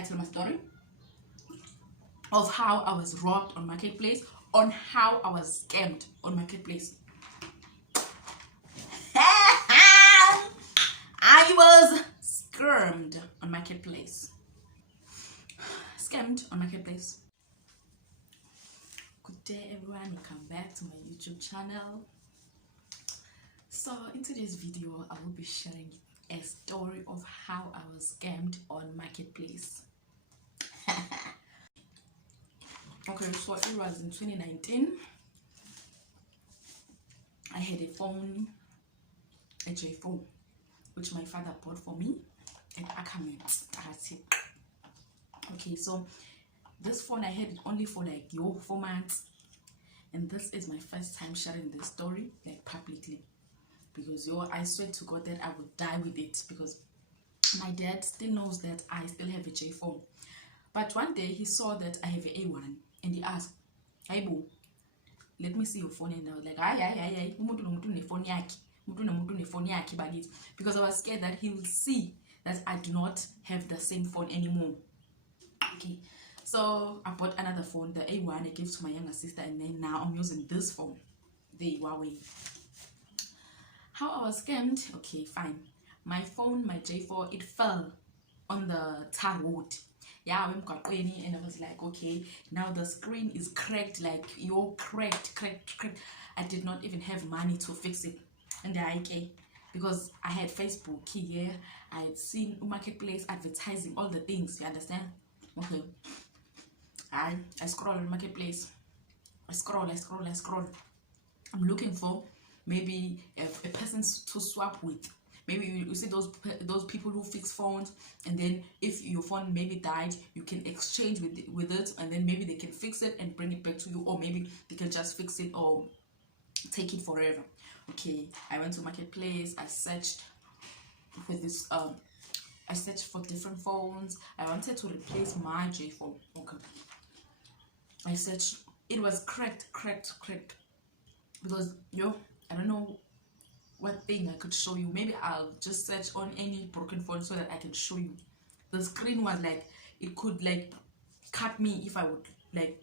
I tell my story of how I was robbed on Marketplace, on how I was scammed on Marketplace. I was scammed on Marketplace. Scammed on Marketplace. Good day everyone, welcome back to my YouTube channel. So in today's video, I will be sharing a story of how I was scammed on Marketplace. Okay, so it was in 2019. I had a phone, a J phone, which my father bought for me at Akamet. Okay, so this phone I had it only for like 4 months, and this is my first time sharing this story like publicly, because I swear to God that I would die with it, because my dad still knows that I still have a J phone. But one day he saw that I have an A1 and he asked, "Hey boo, let me see your phone." And I was like, "Aye, umuntu nomuntu nefone yakhe, umuntu nomuntu nefone yakhe bakithi," because I was scared that he will see that I do not have the same phone anymore. Okay, so I bought another phone, the A1. I gave to my younger sister, and then now I'm using this phone, the Huawei. How I was scammed? Okay, fine. My phone, my J4, it fell on the tar road. Yeah, and I was like, okay, now the screen is cracked, like cracked. I did not even have money to fix it. And because I had Facebook here, I had seen Marketplace advertising all the things, you understand? Okay, I scroll on Marketplace. I scroll. I'm looking for maybe a person to swap with. Maybe you see those people who fix phones, and then if your phone maybe died, you can exchange with it, and then maybe they can fix it and bring it back to you, or maybe they can just fix it or take it forever. Okay, I went to Marketplace. I searched with this I searched for different phones. I wanted to replace my J phone. Okay, I searched. It was cracked because I don't know what thing I could show you. Maybe I'll just search on any broken phone so that I can show you. The screen was like, it could like cut me if I would like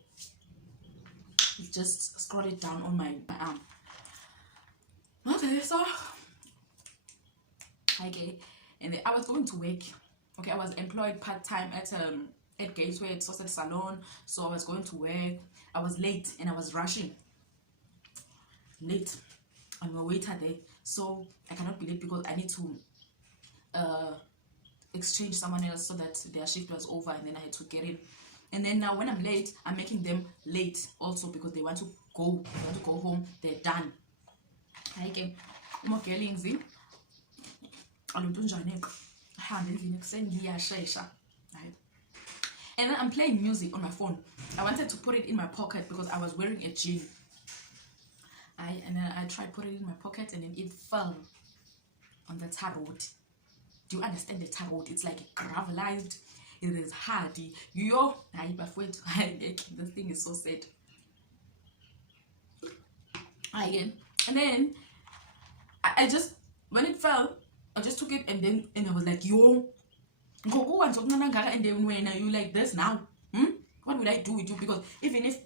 just scroll it down on my arm. Okay, so and I was going to work. Okay, I was employed part-time at Gateway at Sausage Salon, so I was going to work. I was late and I was rushing. I'm a waiter there, so I cannot be late because I need to exchange someone else so that their shift was over, and then I had to get in. And then now when I'm late, I'm making them late also because they want to go home. They're done. Okay, and then I'm playing music on my phone. I wanted to put it in my pocket because I was wearing a jean. And then I tried putting it in my pocket, and then it fell on the tar road. Do you understand the tar road? It's like gravelized. It is hardy. This thing is so sad. And then I just, when it fell, I just took it, and I was like, and then when are you like this now? What would I do with you? Because even if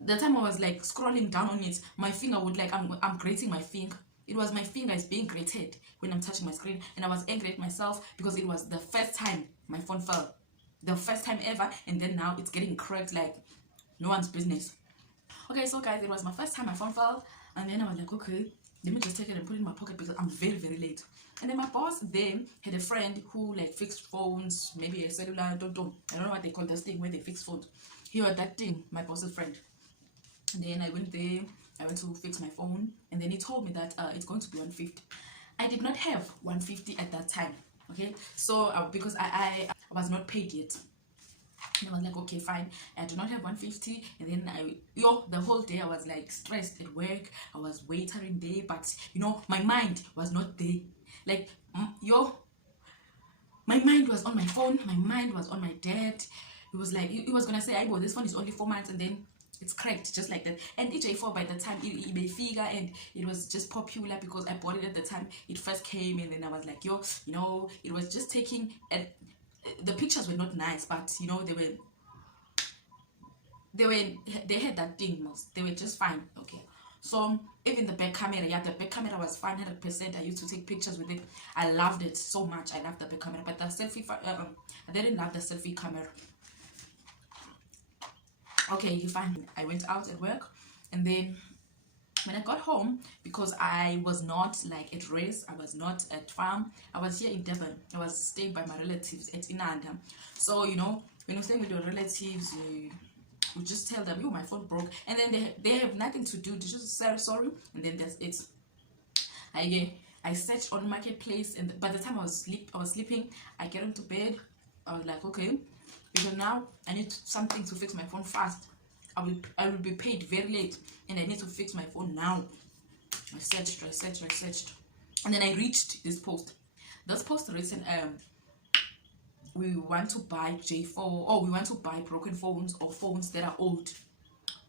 the time I was like scrolling down on it, my finger would like, I'm grating my finger. It was my finger is being grated when I'm touching my screen, and I was angry at myself because it was the first time my phone fell, the first time ever, and then now it's getting cracked like no one's business. Okay, so guys, it was my first time my phone fell, and then I was like, okay, let me just take it and put it in my pocket because I'm very late. And then my boss then had a friend who like fixed phones, maybe a cellular, I don't know what they call this thing where they fix phones. He had that thing, my boss's friend. And then I went there, I went to fix my phone, and then he told me that it's going to be 150. I did not have 150 at that time. Okay, so because I was not paid yet. And I was like, okay, fine, I do not have 150. And then the whole day I was like stressed at work. I was waitering there, but my mind was not there. Like my mind was on my phone, my mind was on my dad. It was like he was gonna say, "Aibo, this phone is only 4 months," and then it's cracked just like that. And EJ4 by the time it may figure, and it was just popular because I bought it at the time it first came, and then I was like, it was just taking the pictures were not nice, but you know, they had that thing most. They were just fine. Okay. So even the back camera, yeah, the back camera was fine, 100%. I used to take pictures with it. I loved it so much. I loved the back camera, but the selfie, I didn't love the selfie camera. Okay, fine. I went out at work, and then when I got home, because I was not like at race, I was not at farm, I was here in Durban. I was staying by my relatives at Inanda. So you know, when you're staying with your relatives, you just tell them, "Yo, my phone broke," and then they have nothing to do. They just say sorry, and then that's it. I searched on marketplace, and by the time I was sleeping. I get into bed. I was like, okay, because now I need something to fix my phone fast. I will be paid very late, and I need to fix my phone now. I searched, and then I reached this post. This post written, we want to buy J4, or we want to buy broken phones or phones that are old.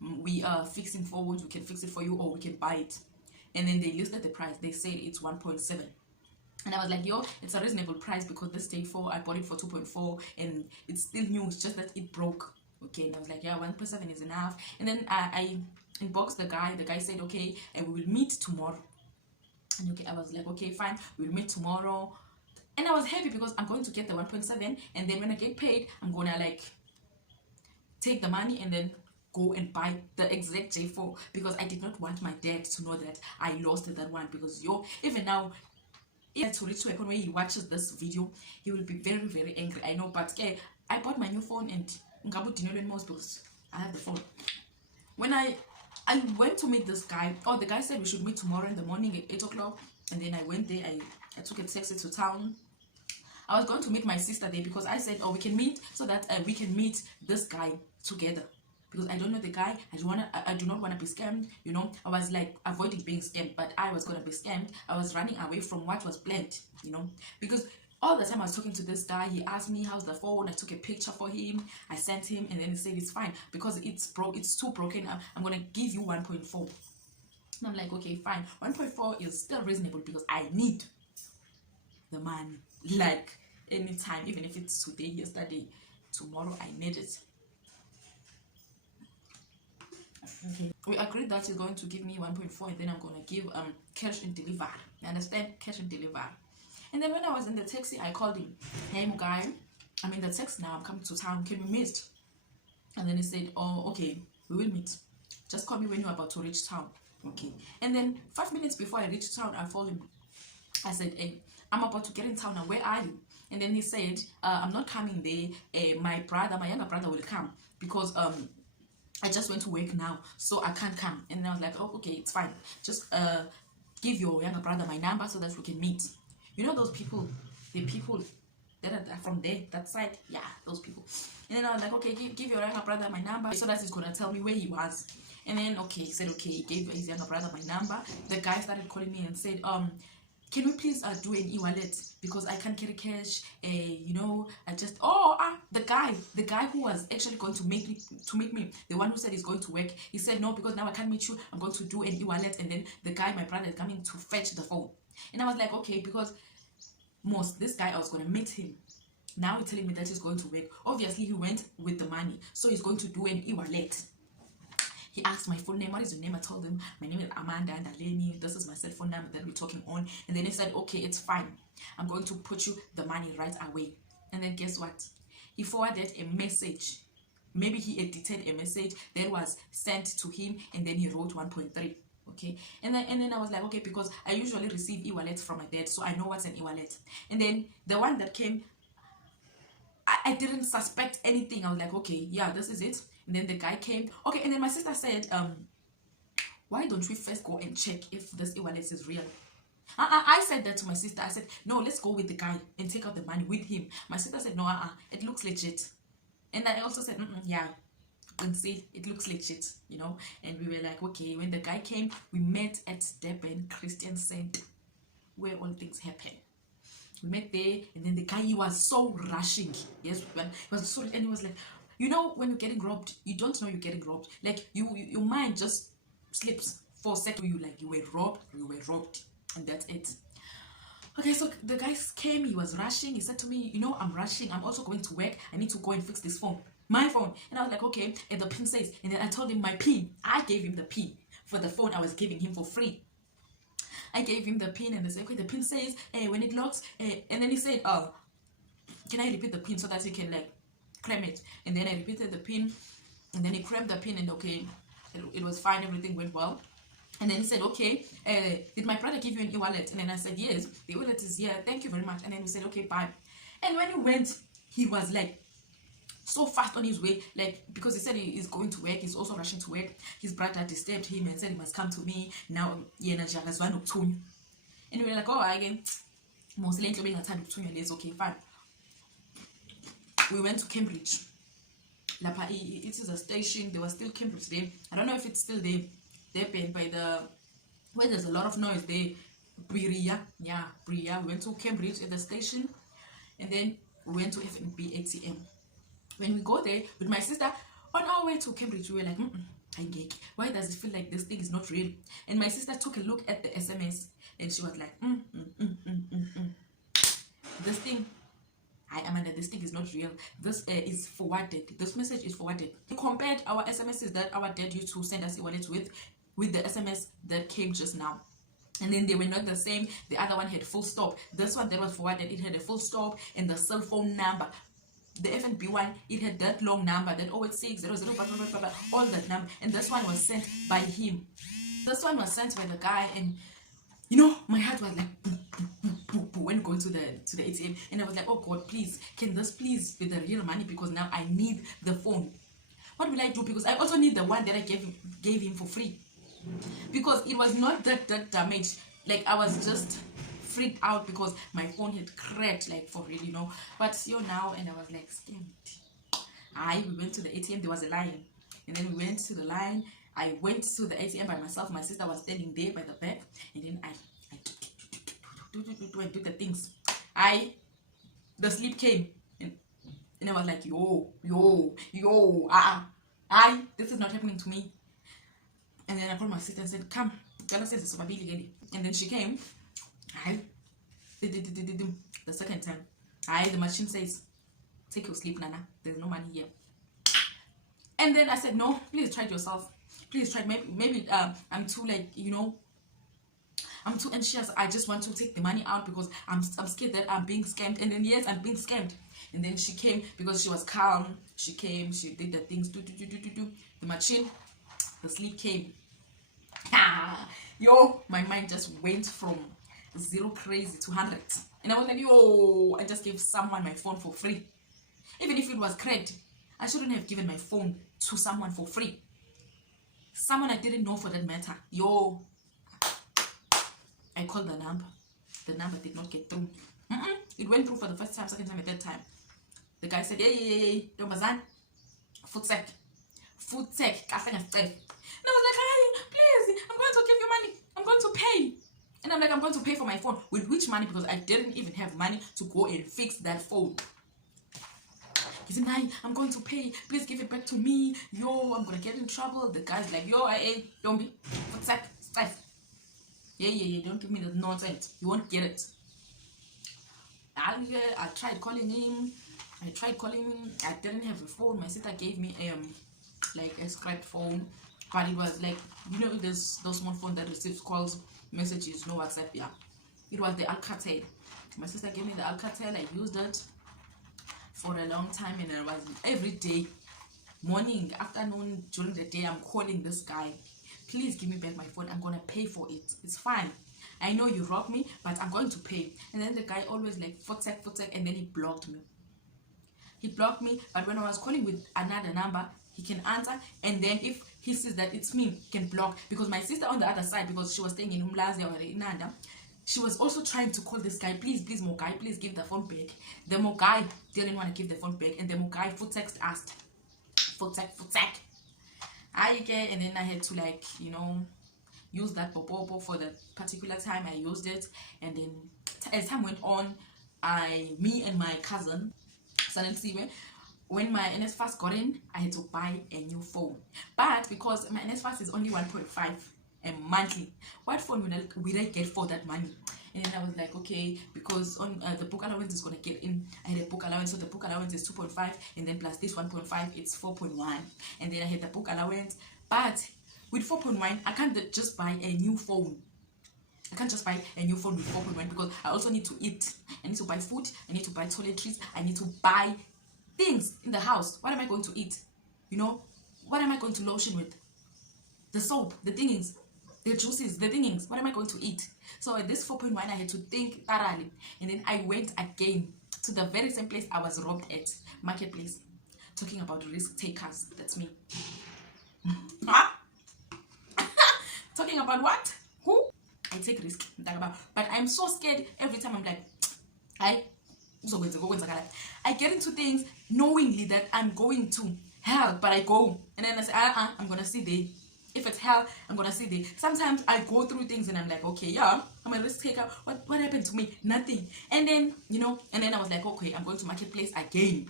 We are fixing phones. We can fix it for you, or we can buy it. And then they listed the price. They said it's 1.7. And I was like, yo, it's a reasonable price, because this J4, I bought it for 2.4, and it's still new. It's just that it broke. Okay, and I was like, yeah, 1.7 is enough. And then I inboxed the guy. The guy said, okay, and we will meet tomorrow. And okay, I was like, okay, fine, we'll meet tomorrow. And I was happy, because I'm going to get the 1.7, and then when I get paid, I'm gonna like take the money and then go and buy the exact J4, because I did not want my dad to know that I lost that one. Because yo, even now, to reach to a point where he watches this video, he will be very, very angry. I know, but yeah, I bought my new phone, and most because I have the phone. When I went to meet this guy, the guy said we should meet tomorrow in the morning at 8 o'clock. And then I went there. I took a taxi to town. I was going to meet my sister there, because I said, we can meet, so that we can meet this guy together, because I don't know the guy. I do not want to be scammed. You know, I was like avoiding being scammed, but I was gonna be scammed. I was running away from what was planned. You know, because all the time I was talking to this guy, he asked me how's the phone. I took a picture for him. I sent him, and then he said it's fine, because it's too broken. I'm gonna give you 1.4. And I'm like, okay, fine. 1.4 is still reasonable, because I need the money, like anytime, even if it's today, yesterday, tomorrow, I need it. Okay, we agreed that he's going to give me 1.4, and then I'm gonna give cash and deliver. You understand? Cash and deliver. And then when I was in the taxi, I called him. Hey guy, I'm in the taxi now, I'm coming to town, can we meet? And then he said, oh okay, we will meet, just call me when you're about to reach town. Okay. And then 5 minutes before I reached town, I called him. I said, hey, I'm about to get in town now, where are you? And then he said, I'm not coming there. My younger brother will come, because I just went to work now, so I can't come. And I was like, oh, okay, it's fine. Just give your younger brother my number, so that we can meet. You know those people, the people that are from there, that side, yeah, those people. And then I was like, okay, give your younger brother my number, so that he's gonna tell me where he was. And then okay, he said okay, he gave his younger brother my number. The guy started calling me and said, can we please do an e-wallet, because I can't carry cash. You know, I just the guy who was actually going to meet me, the one who said he's going to work, he said no, because now I can't meet you, I'm going to do an e-wallet, and then the guy, my brother, is coming to fetch the phone. And I was like, okay, because this guy, I was going to meet him. Now he's telling me that he's going to work. Obviously he went with the money, so he's going to do an e-wallet. He asked my full name. What is your name? I told him my name is Amanda Ndaleni. This is my cell phone number that we're talking on. And then he said, okay, it's fine, I'm going to put you the money right away. And then guess what? He forwarded a message. Maybe he edited a message that was sent to him, and then he wrote 1.3. Okay, and then I was like, okay, because I usually receive e-wallets from my dad, so I know what's an e-wallet. And then the one that came, I didn't suspect anything. I was like, okay, yeah, this is it. And then the guy came. Okay, and then my sister said, why don't we first go and check if this e-wallet is real? I said that to my sister. I said, no, let's go with the guy and take out the money with him. My sister said, no, it looks legit. And I also said, yeah, and see, it looks legit, you know. And we were like, okay. When the guy came, we met at Durban Christian Center, where all things happen. We met there, and then the guy, he was so rushing. Yes, he was so, and he was like, you know, when you're getting robbed, you don't know you're getting robbed. Like your mind just slips for a second. You like you were robbed, and that's it. Okay, so the guy came, he was rushing. He said to me, you know, I'm rushing. I'm also going to work. I need to go and fix this phone. My phone. And I was like, okay. And the pin says, and then I told him my pin. I gave him the pin for the phone I was giving him for free. I gave him the pin and they said, okay, the pin says, when it locks, and then he said, oh, can I repeat the pin so that he can like cram it? And then I repeated the pin, and then he crammed the pin, and okay, it was fine, everything went well. And then he said, okay, did my brother give you an e-wallet? And then I said, yes, the e-wallet is here, thank you very much. And then we said, okay, bye. And when he went, he was like so fast on his way, like, because he said he is going to work, he's also rushing to work. His brother disturbed him and said he must come to me now. And we were like, oh, again, mostly okay, fine. We went to Cambridge. It is a station. There was still Cambridge there. I don't know if it's still there. Durban, by the where there's a lot of noise there. Bria. Yeah, Bria. We went to Cambridge at the station, and then we went to FNB ATM. When we go there with my sister, on our way to Cambridge, we were like, why does it feel like this thing is not real? And my sister took a look at the SMS, and she was like, this thing, Amanda, this thing is not real. This is forwarded. This message is forwarded. We compared our SMSs that our dad used to send us e-wallet with the SMS that came just now. And then they were not the same. The other one had full stop. This one that was forwarded, it had a full stop and the cell phone number. The FNB one, it had that long number, that 08600, all that number. And this one was sent by him. This one was sent by the guy, and you know, my heart was like boom, boom, boom, boom, boom, when going to the ATM. And I was like, oh God, please, can this please be the real money? Because now I need the phone. What will I do? Because I also need the one that I gave him for free. Because it was not that damaged. Like, I was just freaked out because my phone had cracked, like, for real, you know. But you know, now, and I was like, scammed. We went to the ATM. There was a line, and then we went to the line. I went to the ATM by myself. My sister was standing there by the back, and then I do the things. The sleep came, and I was like, this is not happening to me. And then I called my sister and said, come, and then she came. The second time, the machine says, take your sleep, Nana. There's no money here. And then I said, no, please try it yourself. Please try. Maybe I'm too, like, you know, I'm too anxious. I just want to take the money out because I'm scared that I'm being scammed. And then yes, I'm being scammed. And then she came because she was calm. She came. She did the things. The machine. The sleep came. My mind just went from 0 crazy to 100. And I was like, I just gave someone my phone for free. Even if it was cracked, I shouldn't have given my phone to someone for free. Someone I didn't know, for that matter. I called the number. The number did not get through. It went through for the first time, second time, and third time. The guy said, hey, Durban, food tech. And I was like, hey, please, I'm going to give you money. I'm going to pay. And I'm like, I'm going to pay for my phone. With which money? Because I didn't even have money to go and fix that phone. He said, I'm going to pay. Please give it back to me. I'm going to get in trouble. The guy's like, don't be. What's that? Don't give me the nonsense. You won't get it. I tried calling him. I didn't have a phone. My sister gave me like a scratch phone. But it was like, you know, there's those small phone that receives calls, messages, no WhatsApp. Yeah. It was the Alcatel. My sister gave me the Alcatel. I used it for a long time, and I was every day, morning, afternoon, during the day, I'm calling this guy. Please give me back my phone. I'm gonna pay for it. It's fine. I know you robbed me, but I'm going to pay. And then the guy always like footsack, and then he blocked me. But when I was calling with another number, he can answer, and then if he sees that it's me, he can block. Because my sister on the other side, because she was staying in Umlazi or Inanda, she was also trying to call this guy, please, Mogai, please give the phone back. The Mogai didn't want to give the phone back, and the Mogai footsack asked, footsack. And then I had to, like, you know, use that popo for the particular time. I used it, and then as time went on, me and my cousin, when my NSFAS got in, I had to buy a new phone. But because my NSFAS is only 1.5 monthly, what phone will I get for that money? And then I was like, okay, because on the book allowance is gonna get in. I had a book allowance, so the book allowance is 2.5, and then plus this 1.5, it's 4.1. And then I had the book allowance, but with 4.1, I can't just buy a new phone. I can't just buy a new phone with 4.1 because I also need to eat. I need to buy food. I need to buy toiletries. I need to buy things in the house. What am I going to eat? You know, what am I going to lotion with? The soap, the thingings, the juices, the thingings. What am I going to eat? So at this 4.1, I had to think thoroughly. And then I went again to the very same place I was robbed at, Marketplace. Talking about risk takers. That's me. Huh? Talking about what? Who? I take risk. But I'm so scared every time. I'm like, I get into things knowingly that I'm going to hell, but I go. And then I say, I'm going to see there. If it's hell, I'm going to see there. Sometimes I go through things and I'm like, okay, yeah, I'm a risk taker. What happened to me? Nothing. And then, and then I was like, okay, I'm going to Marketplace again.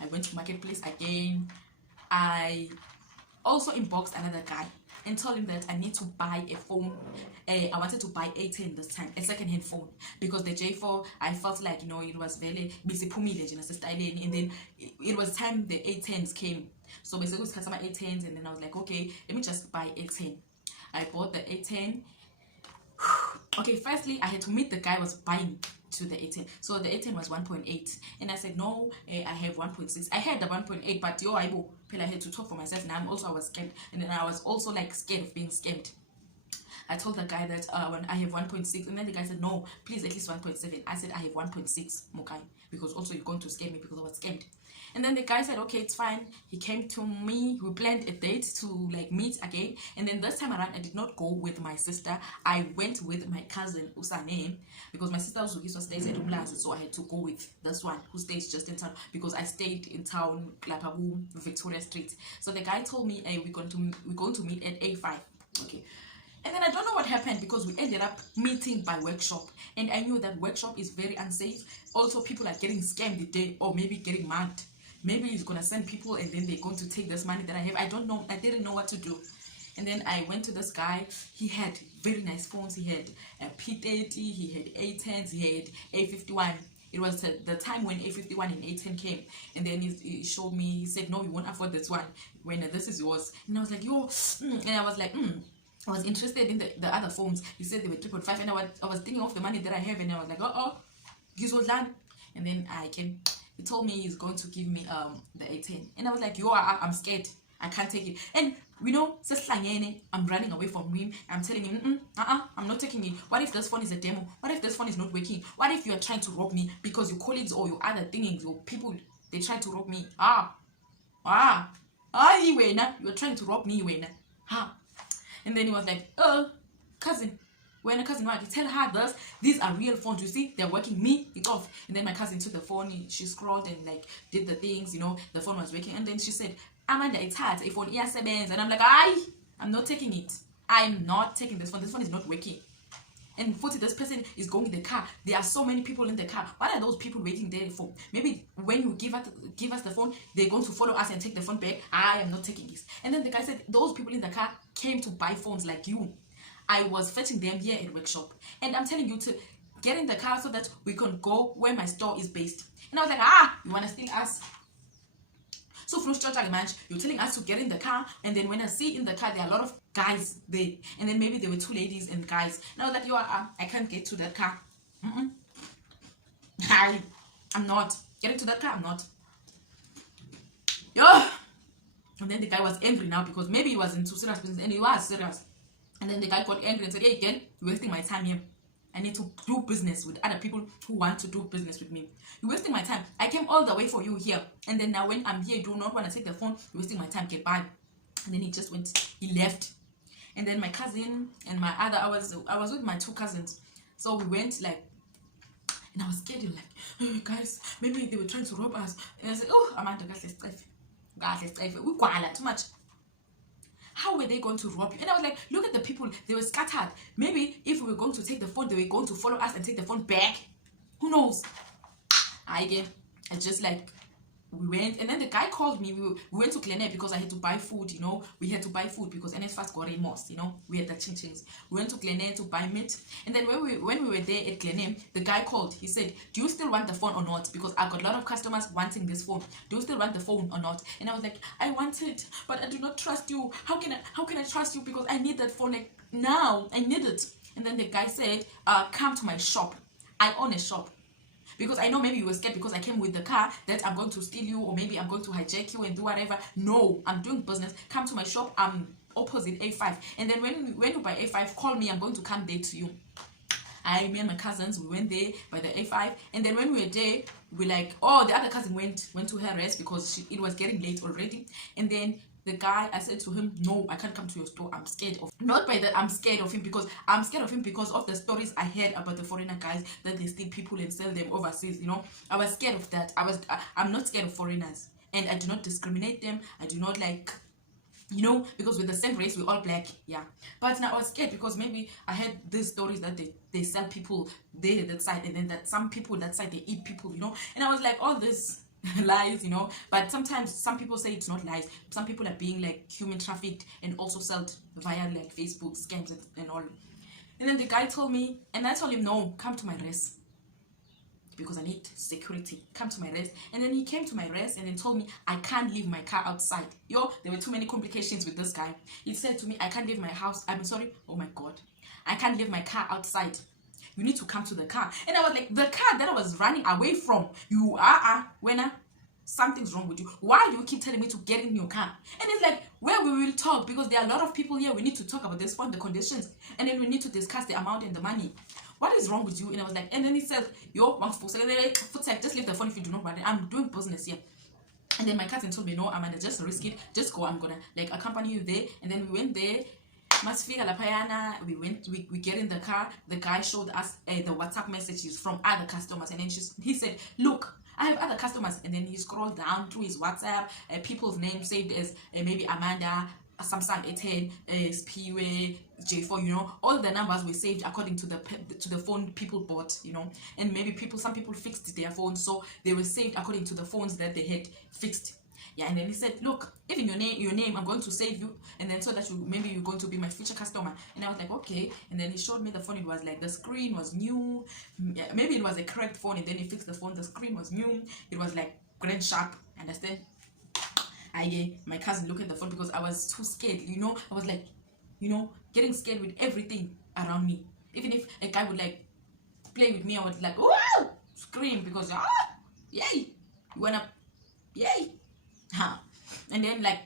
I went to Marketplace again. I also inboxed another guy and told him that I need to buy a phone. I wanted to buy A10 this time, a second-hand phone, because the J4, I felt like, it was very busy, and then it was time the A10s came. So basically, it was customer A10s, and then I was like, okay, let me just buy A10. I bought the A10. Okay, firstly, I had to meet the guy I was buying to the A10. So the A10 was 1.8, and I said, no, I have 1.6. I had the 1.8, but I had to talk for myself. Now I was scammed, and then I was also like scared of being scammed. I told the guy that when I have 1.6, and then the guy said, no, please, at least 1.7. I said, I have 1.6, Mokai, because also you're going to scam me because I was scammed. And then the guy said, okay, it's fine. He came to me. We planned a date to like meet again. And then this time around, I did not go with my sister. I went with my cousin Usane, because my sister Uzukiswa stays at Umlazi, so I had to go with this one who stays just in town, because I stayed in town, Lapabu, Victoria Street. So the guy told me, hey, we're going to meet at A5. Okay. And then I don't know what happened, because we ended up meeting by workshop, and I knew that workshop is very unsafe. Also, people are getting scammed the day, or maybe getting mad. Maybe he's gonna send people and then they're going to take this money that I have. I don't know. I didn't know what to do. And then I went to this guy. He had very nice phones. He had a P30, he had A10s, he had A51. It was the time when A51 and A10 came. And then he showed me, he said, no, you won't afford this one when this is yours. And I was like, yo, and I was like, I was interested in the other phones. He said they were 3.5, and I was thinking of the money that I have, and I was like, he's all done. And then he told me he's going to give me the A10, and I was like, I'm scared. I can't take it. And I'm running away from him. I'm telling him, I'm not taking it. What if this phone is a demo? What if this phone is not working? What if you are trying to rob me because your colleagues or your other things, your people, they try to rob me? You are trying to rob me, And then he was like, cousin, when a cousin, tell her these are real phones. You see, they're working. Me, it's off. And then my cousin took the phone. She scrolled and like did the things. The phone was working. And then she said, Amanda, it's hard. A phone, and I'm like, I'm not taking it. I'm not taking this phone. This phone is not working. And 40, this person is going in the car. There are so many people in the car. What are those people waiting there for? Maybe when you give us the phone, they're going to follow us and take the phone back. I am not taking this. And then the guy said, those people in the car came to buy phones like you. I was fetching them here at workshop. And I'm telling you to get in the car so that we can go where my store is based. And I was like, you want to steal us? So you're telling us to get in the car, and then when I see in the car there are a lot of guys there, and then maybe there were 2 ladies and guys, and I was like, I can't get to that car. I'm not getting to that car. I'm not. And then the guy was angry now, because maybe he was into serious business, and he was serious. And then the guy got angry and said, hey, again, you're wasting my time here. I need to do business with other people who want to do business with me. You're wasting my time. I came all the way for you here. And then now when I'm here, you do not want to take the phone. You're wasting my time. Get by. And then he left. And then my cousin and my other, I was with my 2 cousins. So we went and I was scared, like, hey, guys, maybe they were trying to rob us. And I said, Amanda, too much. How were they going to rob you? And I was like, look at the people. They were scattered. Maybe if we were going to take the phone, they were going to follow us and take the phone back. Who knows? I just like we went, and then the guy called me. We went to Glenelg because I had to buy food, you know. We had to buy food because NS1 got remorse, you know. We had the chin-chins. We went to Glenelg to buy meat. And then when we were there at Glenelg, the guy called. He said, do you still want the phone or not? Because I got a lot of customers wanting this phone. Do you still want the phone or not? And I was like, I want it, but I do not trust you. How can I trust you? Because I need that phone like now. I need it. And then the guy said, come to my shop. I own a shop. Because I know maybe you were scared because I came with the car that I'm going to steal you, or maybe I'm going to hijack you and do whatever. No, I'm doing business. Come to my shop. I'm opposite A5. And then when you buy A5, call me. I'm going to come there to you. Me and my cousins, we went there by the A5. And then when we were there, we like, oh, the other cousin went to her rest because it was getting late already. And then the guy, I said to him, no, I can't come to your store. I'm scared of, not by that I'm scared of him, because I'm scared of him because of the stories I heard about the foreigner guys that they steal people and sell them overseas, you know. I was scared of that. I'm not scared of foreigners, and I do not discriminate them. I do not like, you know, because with the same race we're all black, yeah. But now I was scared because maybe I heard these stories that they sell people there that side, and then that some people that side they eat people, you know. And I was like, all this lies, you know. But sometimes some people say it's not lies. Some people are being like human trafficked and also sold via like Facebook scams and all. And then the guy told me, and I told him, no, come to my rest because I need security. Come to my rest. And then he came to my rest and then told me I can't leave my car outside. Yo, there were too many complications with this guy. He said to me, I can't leave my house. I'm sorry. Oh my God. I can't leave my car outside. You need to come to the car. And I was like, the car that I was running away from, you are, when something's wrong with you. Why do you keep telling me to get in your car? And it's like, where we will talk, because there are a lot of people here. We need to talk about this phone, the conditions, and then we need to discuss the amount and the money. What is wrong with you? And I was like, and then he said, yo, just leave the phone if you do not want it. I'm doing business here. And then my cousin told me, no, Amanda, just risk it. Just go. I'm gonna like accompany you there. And then we went there. We get in the car. The guy showed us the WhatsApp messages from other customers, and then he said, look, I have other customers. And then he scrolled down through his WhatsApp, people's names saved as maybe Amanda, Samsung A10, Spiwe, J4, you know. All the numbers were saved according to the phone people bought, you know. And maybe some people fixed their phones, so they were saved according to the phones that they had fixed. Yeah, and then he said, look, even your name, I'm going to save you, and then so that maybe you're going to be my future customer. And I was like, okay. And then he showed me the phone. It was like the screen was new. Yeah, maybe it was a correct phone, and then he fixed the phone. The screen was new. It was like grand sharp. Understand? My cousin looked at the phone because I was too scared. You know, I was like, you know, getting scared with everything around me. Even if a guy would like play with me, I would like, woo, scream because yay, you wanna, yay. And then like,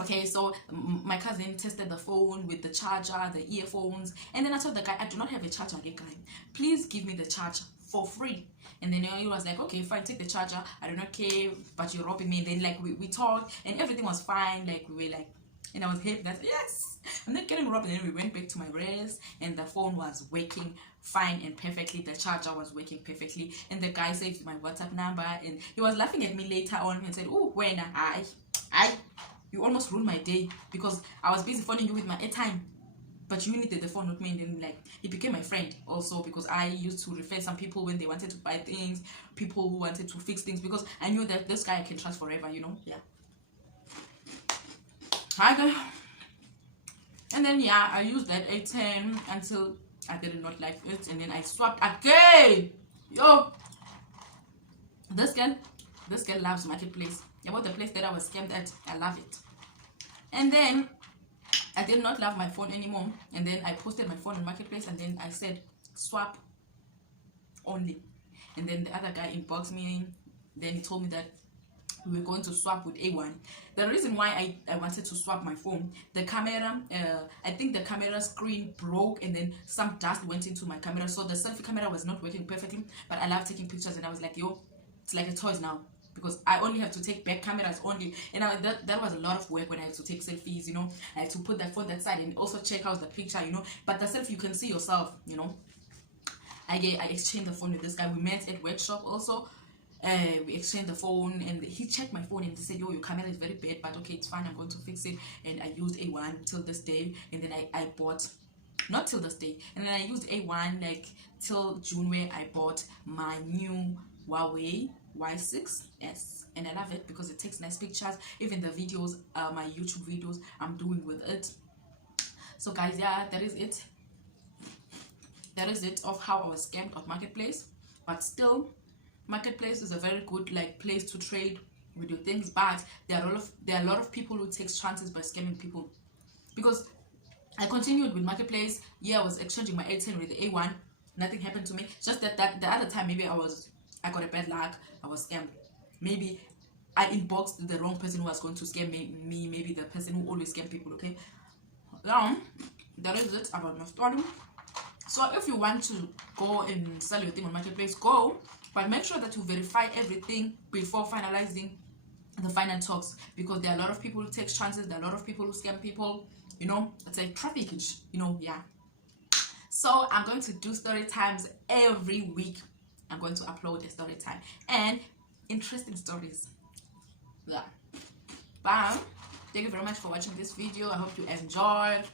okay, so my cousin tested the phone with the charger, the earphones, and then I told the guy, I do not have a charger, okay, guy, please give me the charger for free. And then he was like, okay, fine, take the charger, I do not care, but you're robbing me. And then like we talked and everything was fine. Like we were like, and I was happy that yes, I'm not getting robbed. And then we went back to my rest, and the phone was working fine and perfectly. The charger was working perfectly, and the guy saved my WhatsApp number, and he was laughing at me later on and said, oh, when you almost ruined my day because I was busy phoning you with my airtime, but you needed the phone, not me. And then like he became my friend also, because I used to refer some people when they wanted to buy things, people who wanted to fix things, because I knew that this guy I can trust forever, you know. Yeah. And then yeah, I used that A10 until I did not like it, and then I swapped again. Yo, this girl loves marketplace. About the place that I was scammed at, I love it. And then I did not love my phone anymore, and then I posted my phone on marketplace, and then I said swap only. And then the other guy inboxed me. Then he told me that we were going to swap with A1. The reason why I wanted to swap my phone, the camera, I think the camera screen broke, and then some dust went into my camera, so the selfie camera was not working perfectly. But I love taking pictures, and I was like, yo, it's like a toy now, because I only have to take back cameras only. And that was a lot of work when I had to take selfies, you know. I had to put that phone that side and also check out the picture, you know. But the selfie, you can see yourself, you know. I exchanged the phone with this guy. We met at workshop also. We exchanged the phone, and he checked my phone and he said, yo, your camera is very bad, but okay, it's fine, I'm going to fix it. And I used A1 till this day, and then I bought, not till this day, and then I used A1 like till June, where I bought my new Huawei Y6S, and I love it because it takes nice pictures. Even the videos, my YouTube videos I'm doing with it. So guys, yeah, that is it. That is it of how I was scammed on Marketplace. But still, Marketplace is a very good like place to trade with your things, but there are a lot of people who take chances by scamming people. Because I continued with Marketplace. Yeah, I was exchanging my A10 with the A1. Nothing happened to me. Just that the other time, maybe I got a bad luck. I was scammed. Maybe I inboxed the wrong person who was going to scam me. Maybe the person who always scam people. Okay. Now that is it about my story. So if you want to go and sell your thing on Marketplace, go, but make sure that you verify everything before finalizing the final talks, because there are a lot of people who take chances. There are a lot of people who scam people. You know, it's like trafficking. You know, yeah. So I'm going to do story times every week. I'm going to upload a story time and interesting stories. Yeah. Bye. Thank you very much for watching this video. I hope you enjoyed.